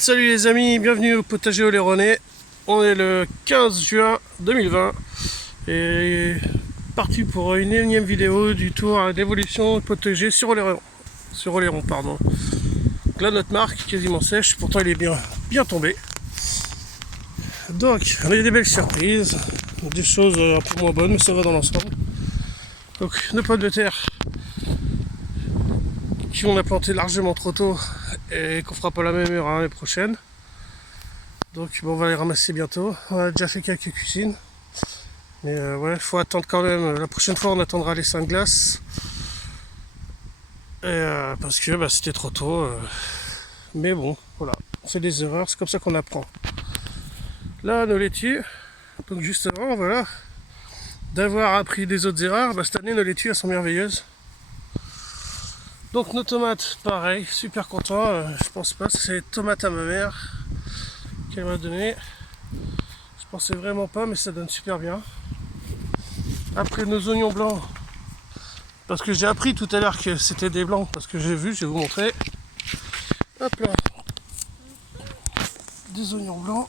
Salut les amis, bienvenue au potager Oléronais. On est le 15 juin 2020 et parti pour une énième vidéo du tour d'évolution potager sur Oléron. Pardon. Donc là notre marque quasiment sèche, pourtant il est bien tombé. Donc on a eu des belles surprises, des choses un peu moins bonnes mais ça va dans l'ensemble. Donc nos pommes de terre qui on a planté largement trop tôt et qu'on fera pas la même erreur l'année prochaine. Donc bon, on va les ramasser bientôt. On a déjà fait quelques cuisines. Mais ouais, il faut attendre quand même. La prochaine fois on attendra les seins de glace. Parce que c'était trop tôt. Mais bon, voilà. On fait des erreurs, c'est comme ça qu'on apprend. Là, nos laitues. Donc justement, voilà. D'avoir appris des autres erreurs, cette année nos laitues elles sont merveilleuses. Donc nos tomates, pareil, super content. Je pense pas, c'est les tomates à ma mère qu'elle m'a donné. Je pensais vraiment pas, mais ça donne super bien. Après nos oignons blancs, parce que j'ai appris tout à l'heure que c'était des blancs, parce que j'ai vu, je vais vous montrer. Hop là, des oignons blancs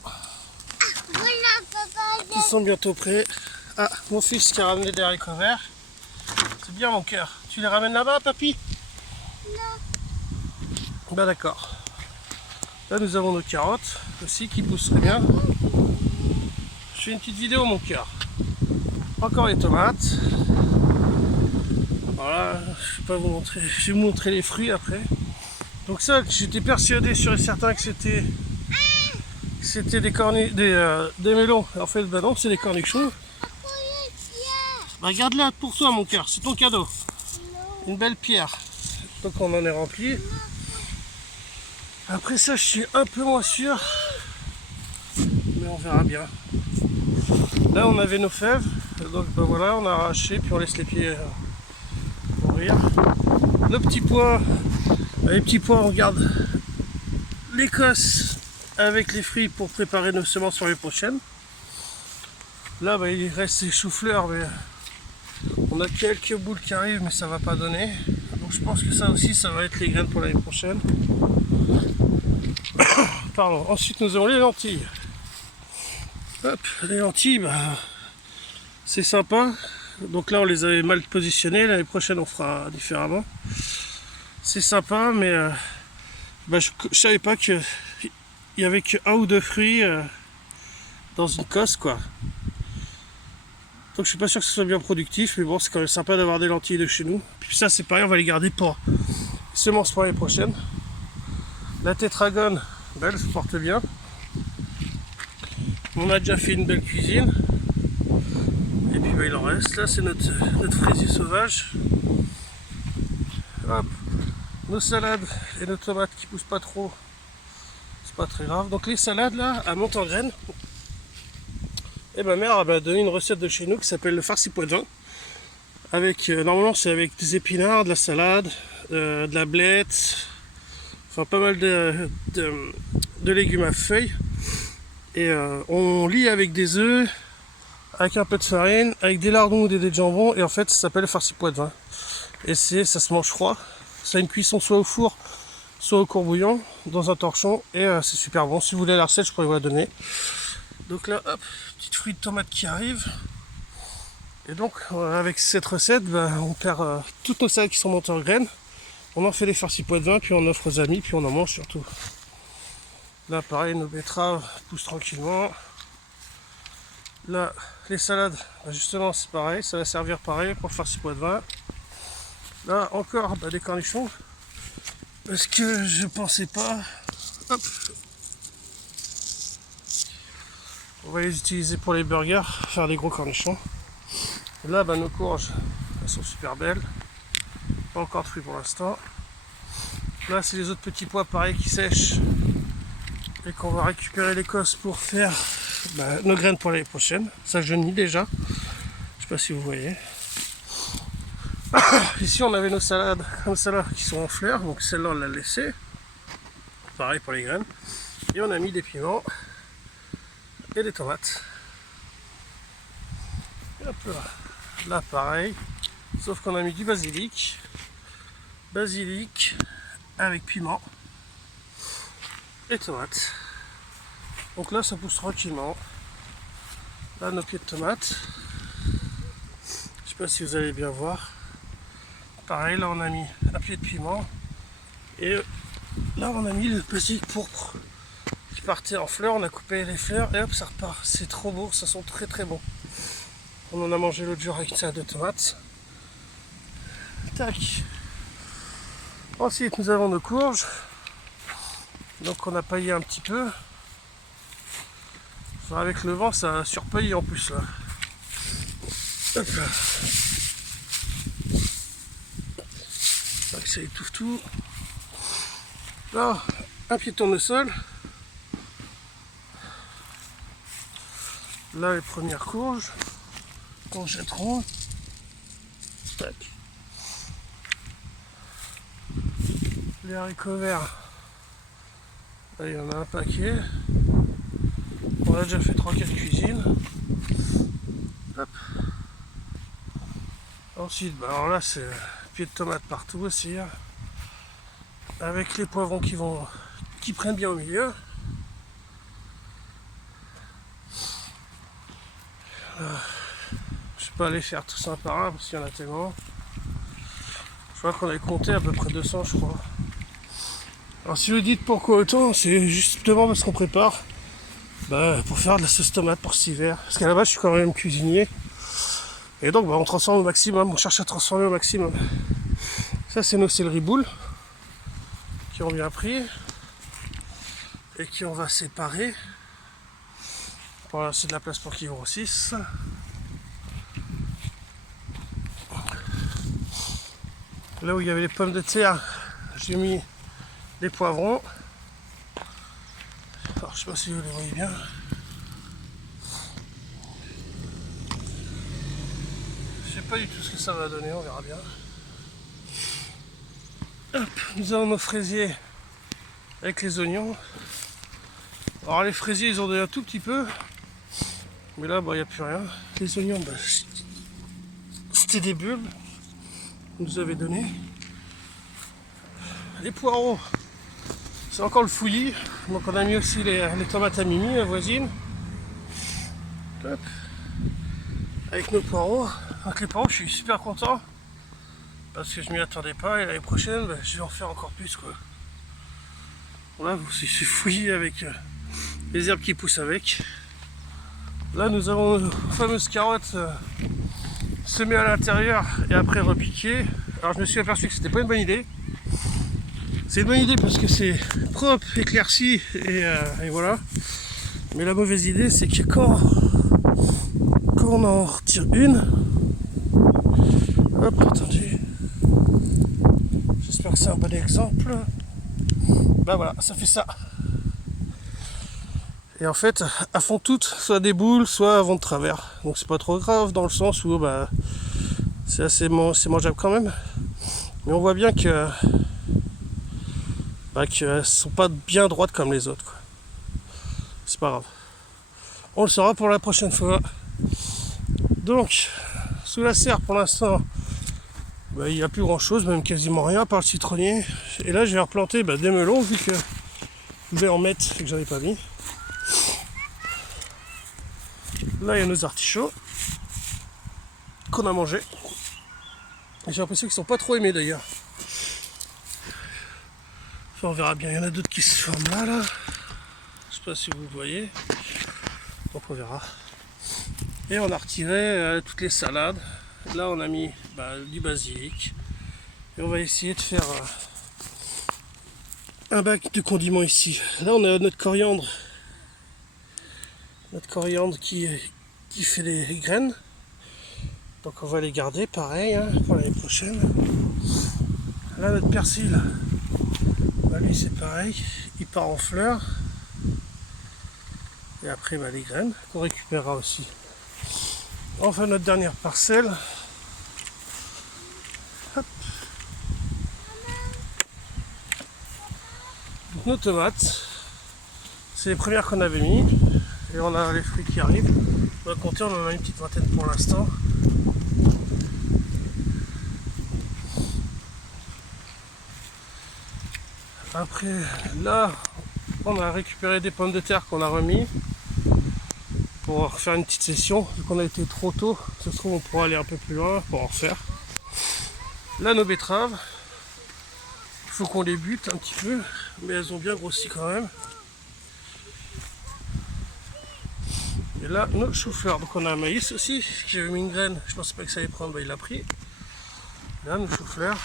qui sont bientôt prêts. Ah, mon fils qui a ramené des haricots verts. C'est bien mon cœur. Tu les ramènes là-bas, papy? Non. Bah d'accord. Là nous avons nos carottes aussi qui poussent très bien. Je fais une petite vidéo mon cœur. Encore les tomates. Voilà, je vais pas vous montrer. Je vais vous montrer les fruits après. Donc ça, j'étais persuadé sûr et certain que c'était des melons. En fait, non, c'est des cornichons. Garde-la pour toi mon cœur, c'est ton cadeau. Une belle pierre. Donc on en est rempli. Après ça, je suis un peu moins sûr. Mais on verra bien. Là, on avait nos fèves. Donc voilà, on a arraché, puis on laisse les pieds mourir. Nos petits pois. Les petits pois, on garde l'écosse avec les fruits pour préparer nos semences sur les prochaines. Là, il reste les choux-fleurs, mais on a quelques boules qui arrivent, mais ça va pas donner. Donc je pense que ça aussi, ça va être les graines pour l'année prochaine. Pardon. Ensuite, nous avons les lentilles. Hop, les lentilles, c'est sympa. Donc là, on les avait mal positionnées. L'année prochaine, on fera différemment. C'est sympa, mais je savais pas qu'il y avait que 1 ou 2 fruits dans une cosse, quoi. Donc je suis pas sûr que ce soit bien productif, mais bon, c'est quand même sympa d'avoir des lentilles de chez nous. Puis ça, c'est pareil, on va les garder pour semences pour l'année prochaine. La tétragone, elle se porte bien. On a déjà fait une belle cuisine. Et puis il en reste. Là, c'est notre fraisier sauvage. Hop. Nos salades et nos tomates qui poussent pas trop, c'est pas très grave. Donc les salades là, elles montent en graines. Et ma mère m'a donné une recette de chez nous qui s'appelle le farci pois de vin. Avec, normalement c'est avec des épinards, de la salade, de la blette, enfin pas mal de légumes à feuilles. Et on lie avec des œufs, avec un peu de farine, avec des lardons ou des dés de jambon. Et en fait ça s'appelle le farci pois de vin. Et ça se mange froid. Ça a une cuisson soit au four, soit au courbouillon, dans un torchon. Et c'est super bon. Si vous voulez la recette, je pourrais vous la donner. Donc là, hop, petite fruit de tomate qui arrive. Et donc, avec cette recette, on perd toutes nos salades qui sont montées en graines. On en fait des farcis pois de vin, puis on offre aux amis, puis on en mange surtout. Là, pareil, nos betteraves poussent tranquillement. Là, les salades, justement, c'est pareil. Ça va servir pareil pour le farcis pois de vin. Là, encore des cornichons. Parce que je pensais pas... Hop. On va les utiliser pour les burgers, faire des gros cornichons. Et là, nos courges, elles sont super belles. Pas encore de fruits pour l'instant. Là, c'est les autres petits pois pareil qui sèchent. Et qu'on va récupérer l'écosse pour faire nos graines pour l'année prochaine. Ça jaunit déjà. Je sais pas si vous voyez. Ici, on avait nos salades comme celle-là qui sont en fleurs. Donc celle-là, on l'a laissée. Pareil pour les graines. Et on a mis des piments. Et des tomates. Et hop là. Là pareil, sauf qu'on a mis du basilic avec piment. les tomates. Donc là ça pousse tranquillement. Là nos pieds de tomates. Je sais pas si vous allez bien voir. Pareil, là on a mis un pied de piment. Et là on a mis le basilic pourpre qui partait en fleurs. On a coupé les fleurs et hop ça repart. C'est trop beau, ça sent très très bon. On en a mangé l'autre jour avec ça de tomates. Tac. Ensuite nous avons nos courges. Donc on a paillé un petit peu. Enfin, avec le vent ça a surpaillé en plus là. Hop là. Ça étouffe tout. Là, un pied de tournesol. Là les premières courges. Courgettes rondes. Tac. Les haricots verts. Là il y en a un paquet. On a déjà fait 3-4 cuisines. Hop. Ensuite, bah alors là c'est pied de tomate partout aussi. Hein. Avec les poivrons qui prennent bien au milieu. Je vais pas aller faire tout ça par un parce qu'il y en a tellement. Je crois qu'on avait compté à peu près 200 je crois. Alors si vous dites pourquoi autant, c'est justement parce qu'on prépare pour faire de la sauce tomate pour cet hiver. Parce qu'à la base je suis quand même cuisinier. Et donc on transforme au maximum, on cherche à transformer au maximum. Ça c'est nos céleri boules qui ont bien pris et qui on va séparer pour laisser de la place pour qu'ils grossissent. Là où il y avait les pommes de terre, j'ai mis les poivrons. Alors, je sais pas si vous les voyez bien. Je sais pas du tout ce que ça va donner, on verra bien. Hop, nous avons nos fraisiers avec les oignons. Alors les fraisiers ils ont donné un tout petit peu. Mais là il n'y a plus rien. Les oignons c'était des bulbes qu'on nous avait donné. Les poireaux, c'est encore le fouillis. Donc on a mis aussi les tomates à Mimi, la voisine. Hop. Avec nos poireaux. Donc les poireaux je suis super content. Parce que je m'y attendais pas et l'année prochaine je vais en faire encore plus quoi. Là c'est fouillis avec les herbes qui poussent avec. Là nous avons nos fameuses carottes semées à l'intérieur et après repiquées. Alors je me suis aperçu que c'était pas une bonne idée. C'est une bonne idée parce que c'est propre, éclairci et voilà. Mais la mauvaise idée c'est que quand on en retire une, hop attendez. J'espère que c'est un bon exemple. Bah voilà, ça fait ça. Et en fait, elles font toutes soit des boules, soit vont de travers. Donc c'est pas trop grave dans le sens où c'est mangeable quand même. Mais on voit bien qu'elles sont pas bien droites comme les autres. C'est pas grave. On le saura pour la prochaine fois. Donc, sous la serre pour l'instant, il n'y a plus grand chose, même quasiment rien par le citronnier. Et là je vais replanter des melons vu que je vais en mettre et que j'en ai pas mis. Là il y a nos artichauts qu'on a mangés. J'ai l'impression qu'ils sont pas trop aimés d'ailleurs. Enfin, on verra bien, il y en a d'autres qui se forment là. Je sais pas si vous voyez. Donc on verra. Et on a retiré toutes les salades. Là on a mis du basilic. Et on va essayer de faire un bac de condiments ici. Là on a notre coriandre. Notre coriandre qui fait des graines. Donc on va les garder pareil pour l'année prochaine. Là notre persil. Lui c'est pareil. Il part en fleurs. Et après les graines qu'on récupérera aussi. Enfin notre dernière parcelle. Hop. Donc, nos tomates. C'est les premières qu'on avait mis. Et on a les fruits qui arrivent. On va compter, on en a une petite vingtaine pour l'instant. Après là On a récupéré des pommes de terre qu'on a remis pour faire une petite session. Vu qu'on a été trop tôt, ça se trouve on pourra aller un peu plus loin pour en refaire. Là, nos betteraves, il faut qu'on les bute un petit peu, mais elles ont bien grossi quand même. Et là, nos choux-fleurs. Donc on a un maïs aussi. J'avais mis une graine, je pensais pas que ça allait prendre, bah, il l'a pris. Là, nos choux-fleurs.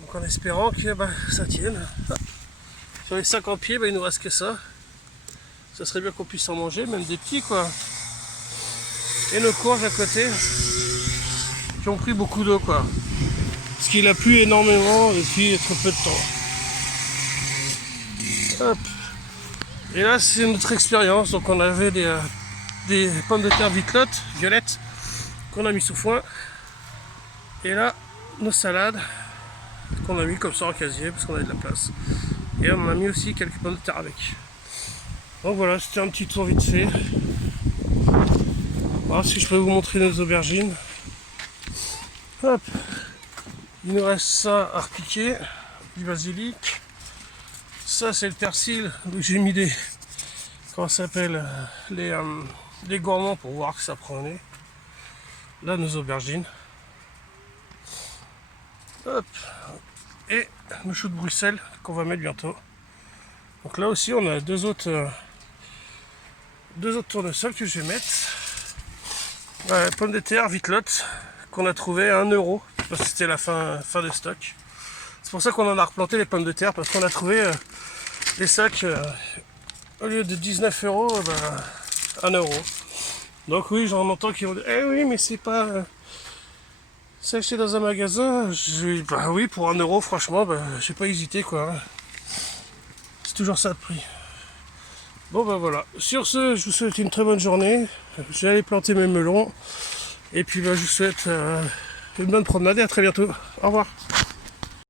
Donc en espérant que ça tienne. Sur les 50 pieds, il nous reste que ça. Ça serait bien qu'on puisse en manger, même des petits quoi. Et nos courges à côté, qui ont pris beaucoup d'eau quoi. Parce qu'il a plu énormément depuis très peu de temps. Hop. Et là c'est notre expérience. Donc on avait des pommes de terre violettes qu'on a mis sous foin. Et là nos salades qu'on a mis comme ça en casier parce qu'on avait de la place. Et on a mis aussi quelques pommes de terre avec. Donc voilà, c'était un petit tour vite fait. Voilà, si je peux vous montrer nos aubergines. Hop. Il nous reste ça à repiquer, du basilic. Ça c'est le persil, donc j'ai mis des, comment ça s'appelle, les gourmands pour voir que ça prenait. Là nos aubergines. Hop. Et nos choux de Bruxelles qu'on va mettre bientôt. Donc là aussi on a deux autres tournesols que je vais mettre. Pommes de terre vitelotte qu'on a trouvé à 1 €, parce que c'était la fin de stock. C'est pour ça qu'on en a replanté les pommes de terre, parce qu'on a trouvé les sacs au lieu de 19 €, 1 €. Donc oui, j'en entends qui vont dire eh oui mais c'est pas c'est acheté dans un magasin. Bah oui, pour 1 € franchement, j'ai pas hésité quoi. C'est toujours ça de prix. Bon voilà. Sur ce, je vous souhaite une très bonne journée. Je vais aller planter mes melons. Et puis je vous souhaite une bonne promenade et à très bientôt. Au revoir.